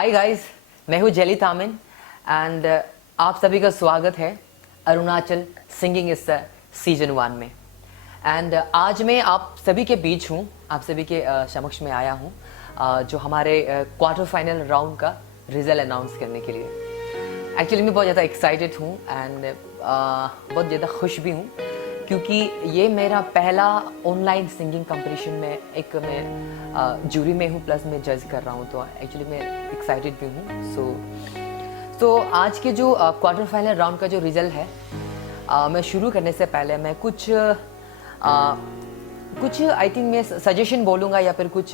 Hi guys, मैं हूँ jelly Tamin and आप सभी का स्वागत है अरुणाचल सिंगिंग इस सीजन 1 में। एंड आज मैं आप सभी के बीच हूँ, आप सभी के समक्ष में आया हूँ जो हमारे क्वार्टर फाइनल राउंड का रिजल्ट अनाउंस करने के लिए। एक्चुअली मैं बहुत ज़्यादा एक्साइटेड हूँ एंड बहुत ज़्यादा खुश भी हूँ क्योंकि ये मेरा पहला ऑनलाइन सिंगिंग कंपटीशन में एक मैं जूरी में हूँ प्लस मैं जज कर रहा हूँ, तो एक्चुअली मैं एक्साइटेड भी हूँ। सो आज के जो क्वार्टर फाइनल राउंड का जो रिजल्ट है, मैं शुरू करने से पहले मैं कुछ आई थिंक मैं सजेशन बोलूँगा या फिर कुछ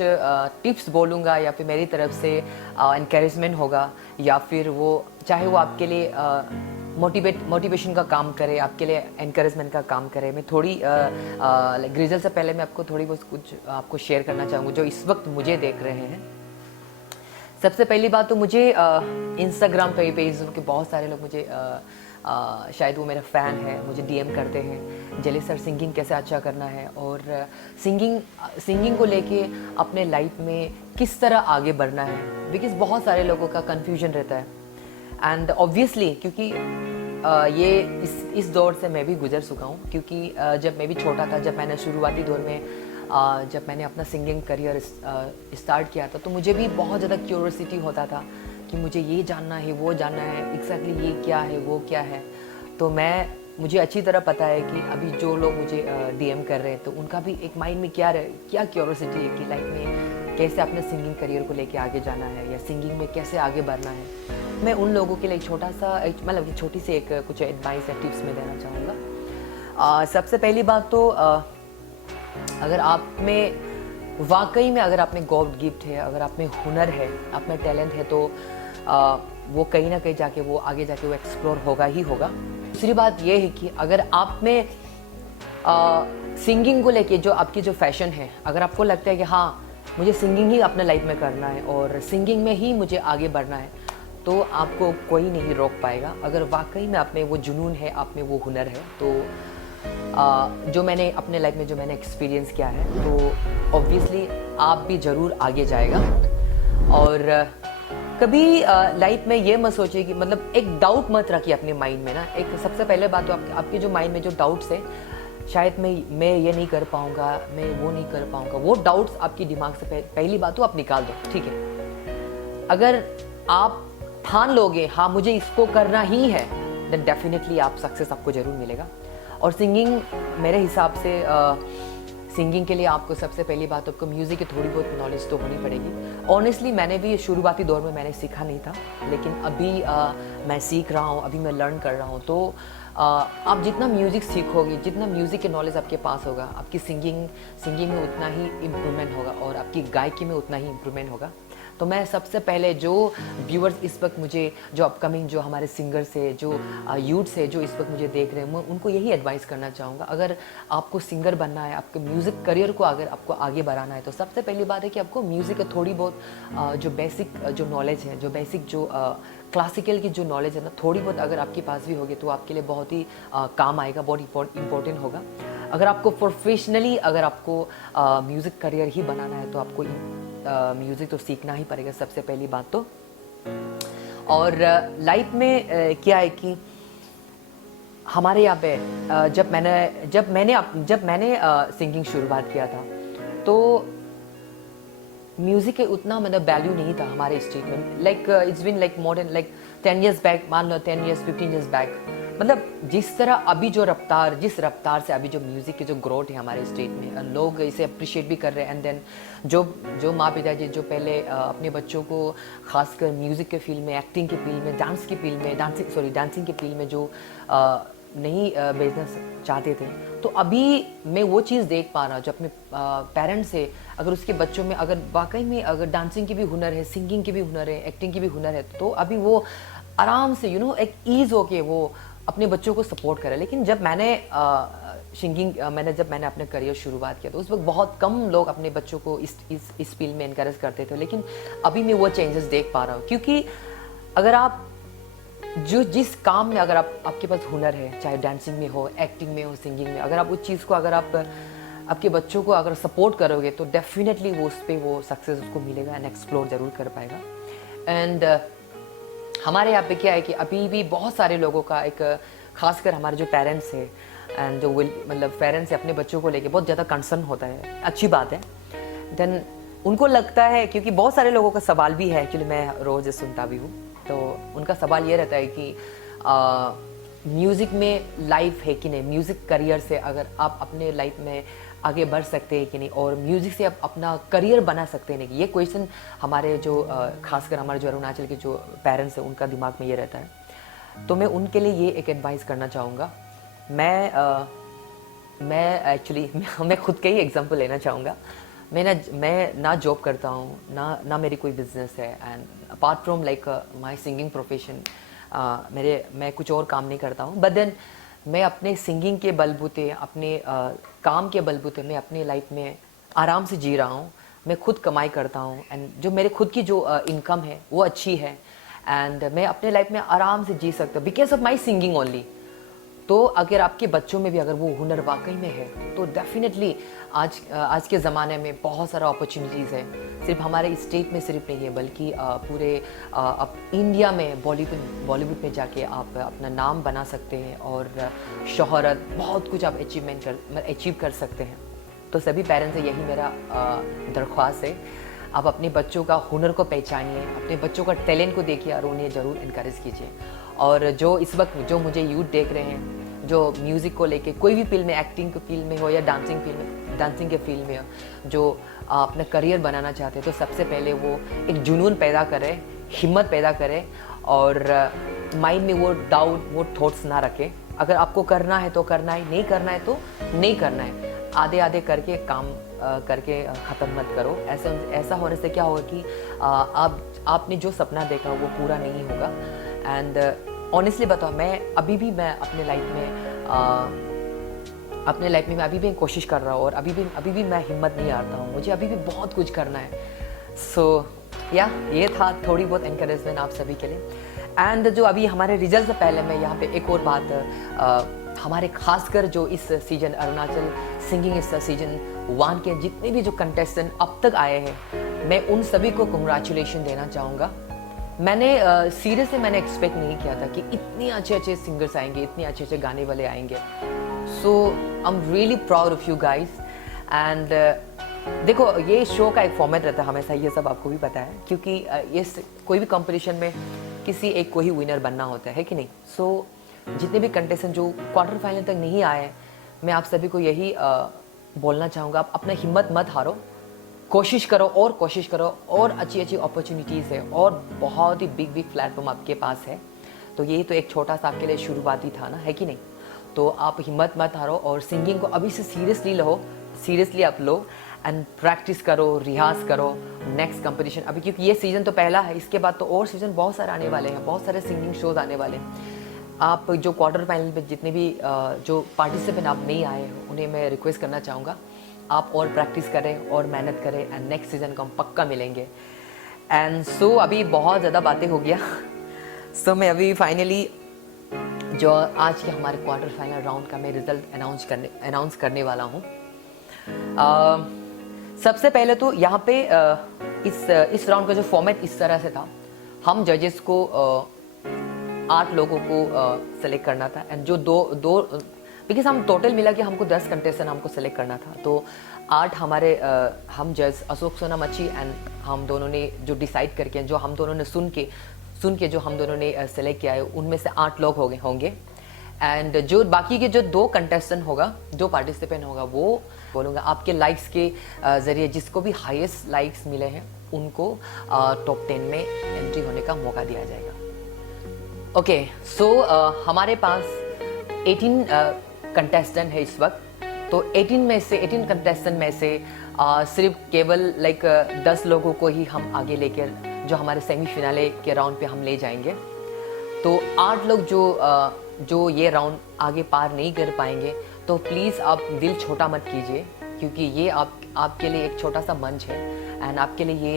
टिप्स बोलूँगा या फिर मेरी तरफ से इनकरेजमेंट होगा या फिर वो चाहे वो आपके लिए मोटिवेशन का काम करे, आपके लिए एनकरेजमेंट का काम करे। मैं थोड़ी रिजल्ट से पहले मैं आपको थोड़ी बहुत कुछ आपको शेयर करना चाहूँगा जो इस वक्त मुझे देख रहे हैं। सबसे पहली बात तो मुझे इंस्टाग्राम पे फेसबुक के बहुत सारे लोग मुझे शायद वो मेरा फ़ैन है, मुझे डीएम करते हैं जेली सर सिंगिंग कैसे अच्छा करना है और सिंगिंग को लेके अपने लाइफ में किस तरह आगे बढ़ना है, बिकॉज बहुत सारे लोगों का कन्फ्यूजन रहता है। एंड ऑब्वियसली क्योंकि ये इस दौर से मैं भी गुजर चुका हूँ, क्योंकि जब मैं भी छोटा था, जब मैंने शुरुआती दौर में जब मैंने अपना सिंगिंग करियर स्टार्ट किया था, तो मुझे भी बहुत ज़्यादा क्यूरियोसिटी होता था कि मुझे ये जानना है, वो जानना है, एग्जैक्टली ये क्या है, वो क्या है। तो मुझे अच्छी तरह पता है कि अभी जो लोग मुझे डीएम कर रहे हैं तो उनका भी एक माइंड में क्या क्यूरियोसिटी है कि लाइफ में कैसे अपने सिंगिंग करियर को लेके आगे जाना है या सिंगिंग में कैसे आगे बढ़ना है। मैं उन लोगों के लिए एक छोटा सा मतलब छोटी सी एक कुछ एडवाइस या टिप्स में देना चाहूँगा। सबसे पहली बात तो अगर आप में वाकई में अगर आप में गॉड गिफ्ट है, अगर आप में हुनर है, आप में टैलेंट है, तो वो कहीं ना कहीं जाके वो आगे जाके वो एक्सप्लोर होगा ही होगा। दूसरी बात ये है कि अगर आप में सिंगिंग को लेके जो आपकी जो फैशन है, अगर आपको लगता है कि हाँ मुझे सिंगिंग ही अपने लाइफ में करना है और सिंगिंग में ही मुझे आगे बढ़ना है, तो आपको कोई नहीं रोक पाएगा। अगर वाकई में आप में वो जुनून है, आप में वो हुनर है, तो जो मैंने अपने लाइफ में जो मैंने एक्सपीरियंस किया है, तो ऑब्वियसली आप भी ज़रूर आगे जाएगा। और कभी लाइफ में ये मत सोचिए कि मतलब एक डाउट मत रखिए अपने माइंड में ना। एक सबसे पहले बात तो आपके जो माइंड में जो डाउट्स है, शायद मैं ये नहीं कर पाऊँगा, मैं वो नहीं कर पाऊँगा, वो डाउट्स आपकी दिमाग से पहली बात तो आप निकाल दो, ठीक है। अगर आप ठान लोगे हाँ मुझे इसको करना ही है, देन डेफिनेटली आप सक्सेस आपको ज़रूर मिलेगा। और सिंगिंग मेरे हिसाब से सिंगिंग के लिए आपको सबसे पहली बात आपको म्यूज़िक की थोड़ी बहुत नॉलेज तो होनी पड़ेगी। ऑनेस्टली मैंने भी शुरुआती दौर में मैंने सीखा नहीं था, लेकिन अभी मैं सीख रहा हूँ, अभी मैं लर्न कर रहा हूँ। तो आप जितना म्यूज़िक सीखोगे, जितना म्यूज़िक की नॉलेज आपके पास होगा, आपकी सिंगिंग में उतना ही इम्प्रूवमेंट होगा और आपकी गायकी में उतना ही इम्प्रूवमेंट होगा। तो मैं सबसे पहले जो व्यूअर्स इस वक्त मुझे जो अपकमिंग जो हमारे सिंगर्स है, जो यूथ्स है जो इस वक्त मुझे देख रहे हैं, मैं उनको यही एडवाइस करना चाहूँगा। अगर आपको सिंगर बनना है, आपके म्यूज़िक करियर को अगर आपको आगे बढ़ाना है, तो सबसे पहली बात है कि आपको म्यूज़िक का थोड़ी बहुत जो बेसिक जो नॉलेज है, जो बेसिक जो क्लासिकल की जो नॉलेज है ना, थोड़ी बहुत अगर आपके पास भी होगी तो आपके लिए बहुत ही काम आएगा, बहुत इम्पोर्टेंट होगा। अगर आपको प्रोफेशनली अगर आपको म्यूज़िक करियर ही बनाना है, तो आपको म्यूज़िक तो सीखना ही पड़ेगा सबसे पहली बात तो। और लाइफ में क्या है कि हमारे यहाँ पे जब मैंने सिंगिंग शुरुआत किया था, तो म्यूज़िक के उतना मतलब वैल्यू नहीं था हमारे स्टेट में। Like it's been like more than like 10 years back, मान लो 10 years 15 years बैक, मतलब जिस तरह अभी जिस रफ्तार से अभी जो म्यूज़िक की जो ग्रोथ है हमारे स्टेट में, लोग इसे अप्रिशिएट भी कर रहे हैं। एंड देन जो माँ पिताजी जो पहले अपने बच्चों को खासकर म्यूज़िक के फील्ड में, एक्टिंग के फील्ड में, डांसिंग के फील्ड में जो नहीं भेजना चाहते थे, तो अभी मैं वो चीज़ देख पा रहा हूँ जो अपने पेरेंट्स से अगर उसके बच्चों में अगर वाकई में अगर डांसिंग की भी हुनर है, सिंगिंग की भी हुनर है, एक्टिंग की भी हुनर है, तो अभी वो आराम से एक ईज होके वो अपने बच्चों को सपोर्ट करे। लेकिन जब मैंने अपने करियर शुरुआत किया, तो उस वक्त बहुत कम लोग अपने बच्चों को इस फील्ड में इनकरेज करते थे। लेकिन अभी मैं वो चेंजेस देख पा रहा हूँ, क्योंकि अगर आप जिस काम में अगर आपके पास हुनर है, चाहे डांसिंग में हो, एक्टिंग में हो, सिंगिंग में, अगर आप उस चीज़ को अगर आप आपके बच्चों को अगर सपोर्ट करोगे, तो डेफिनेटली वो उस पर वो सक्सेस उसको मिलेगा एंड एक्सप्लोर ज़रूर कर पाएगा। एंड हमारे यहाँ पे क्या है कि अभी भी बहुत सारे लोगों का एक, खासकर हमारे जो पेरेंट्स हैं एंड जो मतलब पेरेंट्स अपने बच्चों को लेके बहुत ज़्यादा कंसर्न होता है, अच्छी बात है। देन उनको लगता है, क्योंकि बहुत सारे लोगों का सवाल भी है, एक्चुअली मैं रोज़ सुनता भी हूँ, तो उनका सवाल ये रहता है कि म्यूज़िक में लाइफ है कि नहीं, म्यूज़िक करियर से अगर आप अपने लाइफ में आगे बढ़ सकते हैं कि नहीं, और म्यूज़िक से आप अपना करियर बना सकते हैं नहीं। ये क्वेश्चन हमारे जो खासकर हमारे जो अरुणाचल के जो पेरेंट्स हैं उनका दिमाग में ये रहता है। तो मैं उनके लिए ये एक एडवाइस करना चाहूँगा। मैं एक्चुअली मैं खुद के ही एग्जांपल लेना चाहूँगा। मैं ना जॉब करता हूँ, ना मेरी कोई बिजनेस है, and apart from like my singing profession मैं कुछ और काम नहीं करता हूँ। बट देन मैं अपने सिंगिंग के बलबूते, अपने काम के बलबूते मैं अपनी लाइफ में आराम से जी रहा हूँ। मैं खुद कमाई करता हूँ, एंड जो मेरे खुद की जो इनकम है वो अच्छी है, एंड मैं अपने लाइफ में आराम से जी सकता हूँ because of my singing only. तो अगर आपके बच्चों में भी अगर वो हुनर वाकई में है तो डेफिनेटली आज के ज़माने में बहुत सारा अपॉर्चुनिटीज़ है, सिर्फ हमारे स्टेट में सिर्फ नहीं है, बल्कि पूरे अब इंडिया में बॉलीवुड में जाके आप अपना नाम बना सकते हैं और शोहरत बहुत कुछ आप अचीव कर सकते हैं। तो सभी पेरेंट्स से यही मेरा दरख्वास्त है, आप अपने बच्चों का हुनर को पहचानिए, अपने बच्चों का टैलेंट को देखिए और उन्हें ज़रूर इनकरेज कीजिए। और जो इस वक्त जो मुझे यूथ देख रहे हैं, जो म्यूज़िक को लेके कोई भी फील्ड में, एक्टिंग के फील्ड में हो या डांसिंग के फील्ड में हो, जो अपना करियर बनाना चाहते हैं, तो सबसे पहले वो एक जुनून पैदा करें, हिम्मत पैदा करें, और माइंड में वो डाउट, वो थॉट्स ना रखें। अगर आपको करना है तो करना है, नहीं करना है तो नहीं करना है। आधे आधे करके काम करके ख़त्म मत करो। ऐसा होने से क्या होगा कि आपने जो सपना देखा वो पूरा नहीं होगा। एंड ऑनेस्टली बताओ, मैं अभी भी अपने लाइफ में मैं अभी भी कोशिश कर रहा हूँ, और अभी भी मैं हिम्मत नहीं हारता हूँ। मुझे अभी भी बहुत कुछ करना है। सो ये था थोड़ी बहुत एनकरेजमेंट आप सभी के लिए। एंड जो अभी हमारे रिजल्ट से पहले मैं यहाँ पे एक और बात, हमारे खासकर जो इस सीजन अरुणाचल सिंगिंग इस सीजन 1 के जितने भी जो कंटेस्टेंट अब तक आए हैं, मैं उन सभी को कंग्रेचुलेशन देना चाहूँगा। मैंने सीरियसली मैंने एक्सपेक्ट नहीं किया था कि इतने अच्छे सिंगर्स आएंगे, इतने अच्छे गाने वाले आएंगे। So I am really proud of you guys. And देखो, ये शो का एक फॉर्मेट रहता है हमेशा, ये सब आपको भी पता है, क्योंकि ये कोई भी कंपटीशन में किसी एक को ही विनर बनना होता है कि नहीं। सो जितने भी कंटेस्टेंट जो क्वार्टर फाइनल तक नहीं आए, मैं आप सभी को यही बोलना चाहूँगा, आप अपना हिम्मत मत हारो, कोशिश करो और अच्छी अपॉर्चुनिटीज़ है, और बहुत ही बिग प्लेटफॉर्म आपके पास है। तो यही तो एक छोटा सा आपके लिए शुरुआती था ना, है कि नहीं। तो आप हिम्मत मत हारो और सिंगिंग को अभी से सीरियसली आप लो, एंड प्रैक्टिस करो, रियाज करो नेक्स्ट कंपटीशन अभी, क्योंकि ये सीज़न तो पहला है, इसके बाद तो और सीज़न बहुत सारे आने वाले हैं, बहुत सारे सिंगिंग शोज आने वाले हैं। आप जो क्वार्टर फाइनल में जितने भी जो पार्टिसिपेंट आप नहीं आए हैं, उन्हें मैं रिक्वेस्ट करना चाहूँगा, आप और प्रैक्टिस करें और मेहनत करें, एंड नेक्स्ट सीज़न को हम पक्का मिलेंगे। एंड सो अभी बहुत ज़्यादा बातें हो गया। सो मैं अभी फाइनली जो आज के हमारे क्वार्टर फाइनल राउंड का मैं रिज़ल्ट अनाउंस करने वाला हूँ। सबसे पहले तो यहाँ पे इस राउंड का जो फॉर्मेट इस तरह से था, हम जजेस को 8 लोगों को सेलेक्ट करना था, एंड जो दो बिकॉज हम टोटल मिला के हमको 10 कंटेस्टेंट हमको सेलेक्ट करना था। तो 8 हमारे हम जज अशोक सोनामची एंड हम दोनों ने जो डिसाइड करके, जो हम दोनों ने सुन के जो हम दोनों ने सेलेक्ट किया है, उनमें से 8 लोग होंगे। एंड जो बाकी के जो 2 कंटेस्टेंट होगा, जो पार्टिसिपेंट होगा, वो बोलूँगा आपके लाइक्स के ज़रिए जिसको भी हाईएस्ट लाइक्स मिले हैं उनको टॉप 10 में एंट्री होने का मौका दिया जाएगा। ओके, सो हमारे पास 18 कंटेस्टेंट है इस वक्त। तो 18 कंटेस्टेंट में से सिर्फ केवल 10 लोगों को ही हम आगे लेकर जो हमारे सेमीफिनाले के राउंड पे हम ले जाएंगे। तो 8 लोग जो ये राउंड आगे पार नहीं कर पाएंगे, तो प्लीज़ आप दिल छोटा मत कीजिए, क्योंकि ये आपके लिए एक छोटा सा मंच है, एंड आपके लिए ये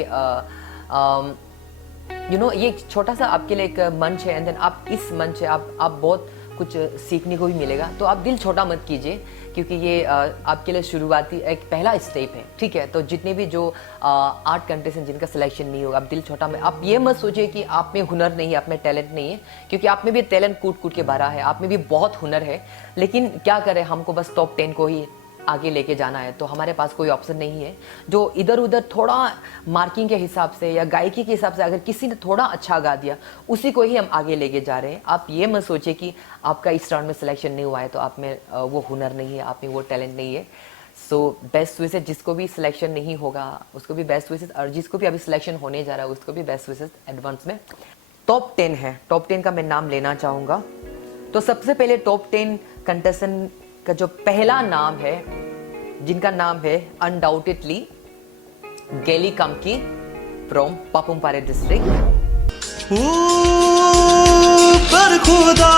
ये एक छोटा सा आपके लिए एक मंच है, एंड देन आप इस मंच से आप बहुत कुछ सीखने को भी मिलेगा। तो आप दिल छोटा मत कीजिए, क्योंकि ये आपके लिए शुरुआती एक पहला स्टेप है, ठीक है। तो जितने भी जो 8 कंटेस्टेंट जिनका सिलेक्शन नहीं होगा, आप दिल छोटा में, आप ये मत सोचिए कि आप में हुनर नहीं है, आप में टैलेंट नहीं है, क्योंकि आप में भी टैलेंट कूट कूट के भरा है, आप में भी बहुत हुनर है। लेकिन क्या करें, हमको बस टॉप 10 को ही आगे लेके जाना है, तो हमारे पास कोई ऑप्शन नहीं है। जो इधर उधर थोड़ा मार्किंग के हिसाब से या गायकी के हिसाब से अगर किसी ने थोड़ा अच्छा गा दिया, उसी को ही हम आगे लेके जा रहे हैं। आप ये मत सोचिए कि आपका इस राउंड में सिलेक्शन नहीं हुआ है तो आप में वो हुनर नहीं है, आप में वो टैलेंट नहीं है। सो बेस्ट विशेस, जिसको भी सिलेक्शन नहीं होगा उसको भी बेस्ट विशेस, और जिसको भी अभी सिलेक्शन होने जा रहा है उसको भी बेस्ट विशेस एडवांस में। टॉप 10 है, टॉप 10 का मैं नाम लेना चाहूँगा। तो सबसे पहले टॉप 10 कंटेस्टेंट का जो पहला नाम है, जिनका नाम है अनडाउटेडली गेली कमकी फ्रॉम पापुमपारे डिस्ट्रिक्ट। पर खुदा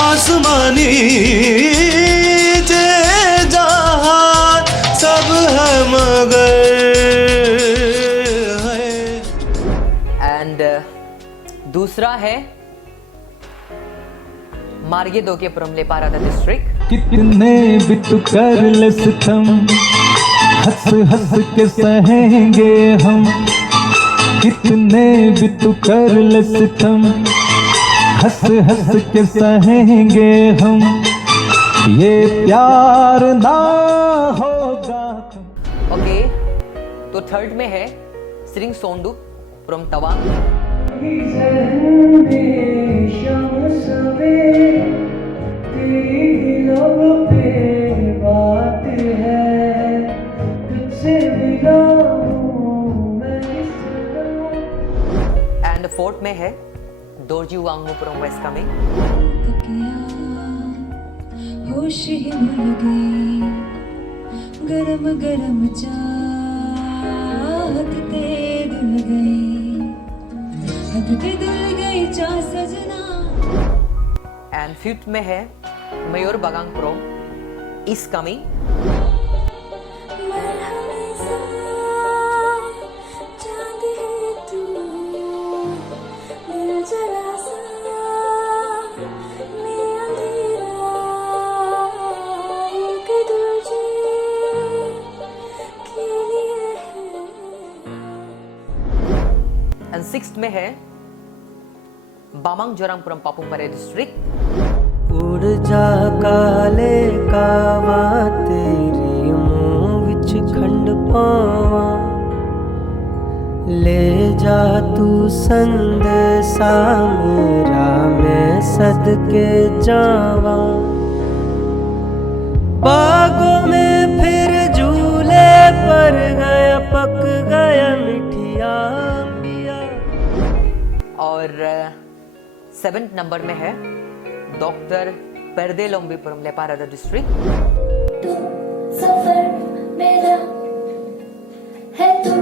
आसमानी जे जहां सब है मगर है। एंड दूसरा है Marge Doke from Leparada district. कितने भी तू कर ले सितम, हंस हंस के सहेंगे हम। कितने भी तू कर ले सितम, हंस हंस के सहेंगे हम। ये प्यार ना होगा। ओके, तो थर्ड में है श्रिंग सोंडू फ्रॉम तवांग। एंड फोर्थ में है दोरजी वांगमू फ्रॉम वेस्ट कामेंग। होश ही भूल गई, गरम गरम चाहत ते धुल गई, हद ते धुल गई चाह सजना। एंड फिफ्थ में है Mayur Bagang from East Kameng. And sixth में है बामांग जोरांग फ्रॉम पापुमपारे डिस्ट्रिक्ट। उड़ जा काले कावा तेरे मुंह विच खंड पावा, ले जा तू संदेशा मेरा मैं सदके जावा। बागों में फिर झूले पर गया पक गया मिठिया पिया। और 7th नंबर में है डॉक्टर पर्दे लोम्बी फ्रॉम लेपारादा डिस्ट्रिक्ट। तू सफर मेरा है, तू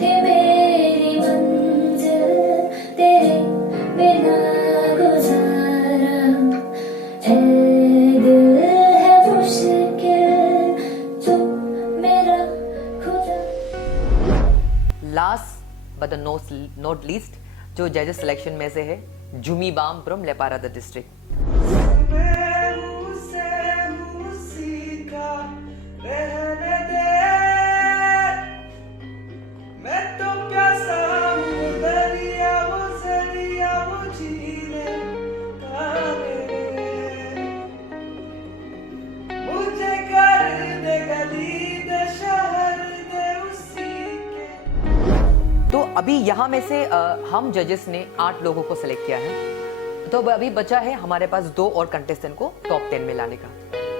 है मेरी मंजिल, तेरे बिना गुजारा है दिल है मुश्किल, तू मेरा खुदा। लास्ट बट नॉट लीस्ट, जो जजेस सिलेक्शन में से है जुमी बाम फ्रॉम लेपारादा डिस्ट्रिक्ट। तो अभी यहाँ में से हम जजेस ने 8 लोगों को सिलेक्ट किया है, तो अभी बचा है हमारे पास 2 और कंटेस्टेंट को टॉप 10 में लाने का।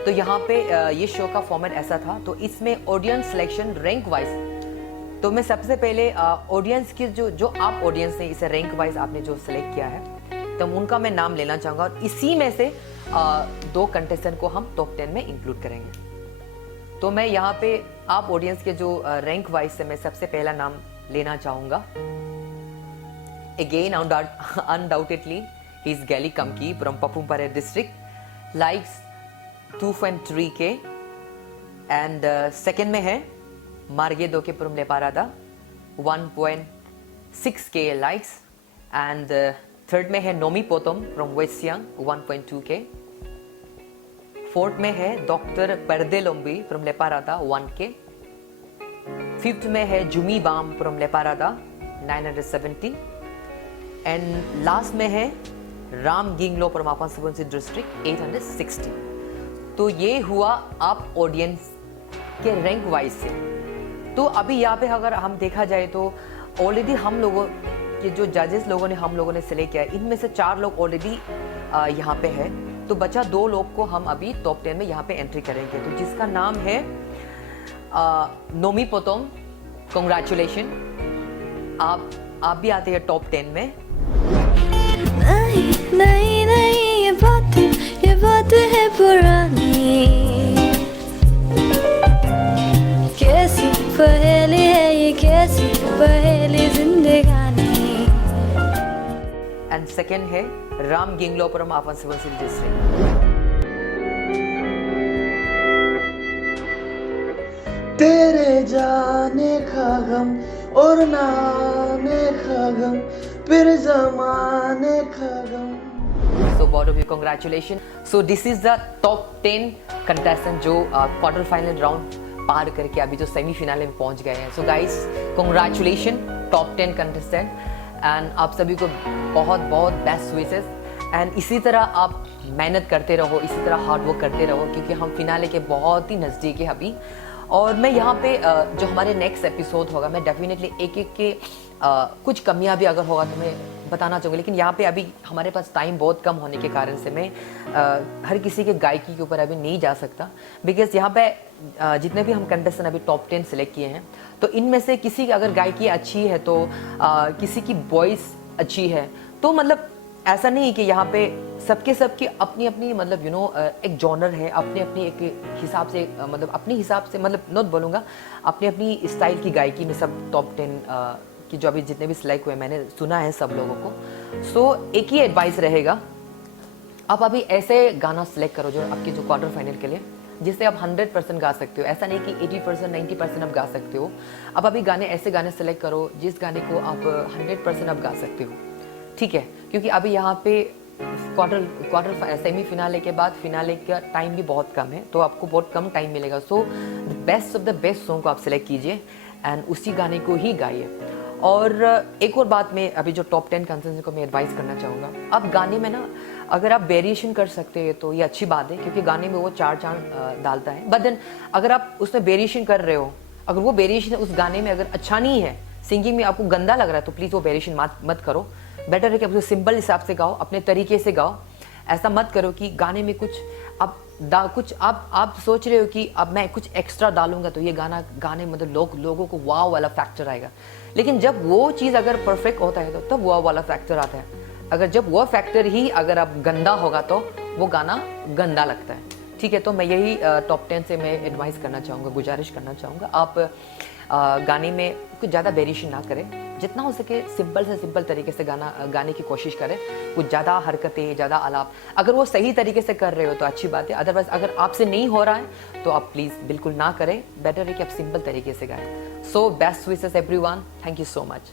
तो यहाँ पे ये शो का फॉर्मेट ऐसा था, तो इसमें ऑडियंस सिलेक्शन रैंक वाइज। तो मैं सबसे पहले ऑडियंस की जो आप ऑडियंस ने इसे रैंक वाइज आपने जो सिलेक्ट किया है, तो उनका मैं नाम लेना चाहूँगा, और इसी में से 2 कंटेस्टेंट को हम टॉप 10 में इंक्लूड करेंगे। तो मैं यहाँ पे आप ऑडियंस के जो रैंक वाइज से मैं सबसे पहला नाम लेना चाहूंगा। Again undoubtedly he is Geli Kamki from Papumpare district, likes 2.3K। And second में है Marge Doke from Leparada 1.6K likes. And third में है Nomi Potam from West Siang 1.2K। Fourth में है डॉक्टर पर्दे लोम्बी फ्रॉम लेपारादा 1K। फिफ्थ में है Jumi Bam from Leparada 970। And last में है Ram Ginglo from Upper Subansiri district 860। तो ये हुआ आप ऑडियंस के रैंक वाइज से। तो अभी यहाँ पे अगर हम देखा जाए तो ऑलरेडी हम लोगों के जो जजेस लोगों ने हम लोगों ने सिलेक्ट किया है, इनमें से 4 लोग ऑलरेडी यहाँ पे है। तो बचा 2 लोग को हम अभी टॉप 10 में यहाँ पे एंट्री करेंगे। तो जिसका नाम है नोमी पोतोम, कंग्रेचुलेशन, आप भी आते हैं टॉप 10 में। नहीं नहीं नहीं, ये बात है पुरानी, कैसी पहेली है ये, कैसी पहेली जिंदगानी। एंड सेकेंड है Ram Ginglo from Upper Subansiri district. तेरे जाने का गम और नाने का गम, फिर जमाने का गम। So both of you, congratulations. So this is the top 10 contestant जो क्वार्टर फाइनल राउंड पार करके अभी जो सेमीफिनाल में पहुंच गए हैं। So guys, congratulations top 10 contestant and आप सभी को बहुत बहुत बेस्ट विशेस। एंड इसी तरह आप मेहनत करते रहो, इसी तरह हार्ड वर्क करते रहो, क्योंकि हम फिनाले के बहुत ही नज़दीक है अभी। और मैं यहाँ पे जो हमारे नेक्स्ट एपिसोड होगा, मैं डेफिनेटली एक एक के कुछ कमियां भी अगर होगा तो मैं बताना चाहूँगी। लेकिन यहाँ पे अभी हमारे पास टाइम बहुत कम होने के कारण से मैं हर किसी के गायकी के ऊपर अभी नहीं जा सकता। बिकॉज यहाँ पे जितने भी हम कंटेस्टेंट अभी टॉप 10 सेलेक्ट किए हैं, तो इनमें से किसी की अगर गायकी अच्छी है तो किसी की वॉइस अच्छी है, तो मतलब ऐसा नहीं कि यहाँ पे सबकी अपनी अपनी मतलब एक जॉनर है, अपने अपने एक हिसाब से मतलब अपने हिसाब से मतलब नोट बोलूँगा, अपनी अपनी स्टाइल की गायकी में सब टॉप 10 की जो अभी जितने भी सिलेक्ट हुए मैंने सुना है सब लोगों को। सो एक ही एडवाइस रहेगा, आप अभी ऐसे गाना सिलेक्ट करो जो आपके जो क्वार्टर फाइनल के लिए, जिससे आप 100% गा सकते हो। ऐसा नहीं कि 80% 90% आप गा सकते हो। आप अभी गाने ऐसे गाने सेलेक्ट करो जिस गाने को आप 100% आप गा सकते हो, ठीक है? क्योंकि अभी यहाँ पे क्वार्टर सेमीफिनाले के बाद फिनाले का टाइम भी बहुत कम है, तो आपको बहुत कम टाइम मिलेगा। So best of the best song को आप सिलेक्ट कीजिए एंड उसी गाने को ही गाइए। और एक और बात मैं अभी जो टॉप 10 कंटेस्टेंट को मैं एडवाइस करना चाहूँगा, आप गाने में ना अगर आप वेरिएशन कर सकते हैं तो ये अच्छी बात है, क्योंकि गाने में वो 4 चांद डालता है। बट देन अगर आप उसमें वेरिएशन कर रहे हो, अगर वो वेरिएशन उस गाने में अगर अच्छा नहीं है, सिंगिंग में आपको गंदा लग रहा है, तो प्लीज़ वो वेरिएशन मत करो। बेटर है कि आप उसे सिंपल हिसाब से गाओ, अपने तरीके से गाओ। ऐसा मत करो कि गाने में कुछ आप सोच रहे हो कि अब मैं कुछ एक्स्ट्रा डालूंगा तो ये गाने मतलब लोगों को वाव वाला फैक्टर आएगा। लेकिन जब वो चीज़ अगर परफेक्ट होता है तो तब वाव वाला फैक्टर आता है। अगर जब वो फैक्टर ही अगर आप गंदा होगा तो वो गाना गंदा लगता है, ठीक है? तो मैं यही टॉप 10 से मैं एडवाइस करना चाहूँगा, गुजारिश करना चाहूँगा, आप गाने में कुछ ज़्यादा वेरिएशन ना करें, जितना हो सके सिंपल से सिंपल तरीके से गाने की कोशिश करें। कुछ ज़्यादा हरकतें, ज़्यादा आलाप, अगर वो सही तरीके से कर रहे हो तो अच्छी बात है। अदरवाइज अगर आपसे नहीं हो रहा है तो आप प्लीज़ बिल्कुल ना करें। बेटर है कि आप सिंपल तरीके से गाएं। So best wishes everyone, thank you so much.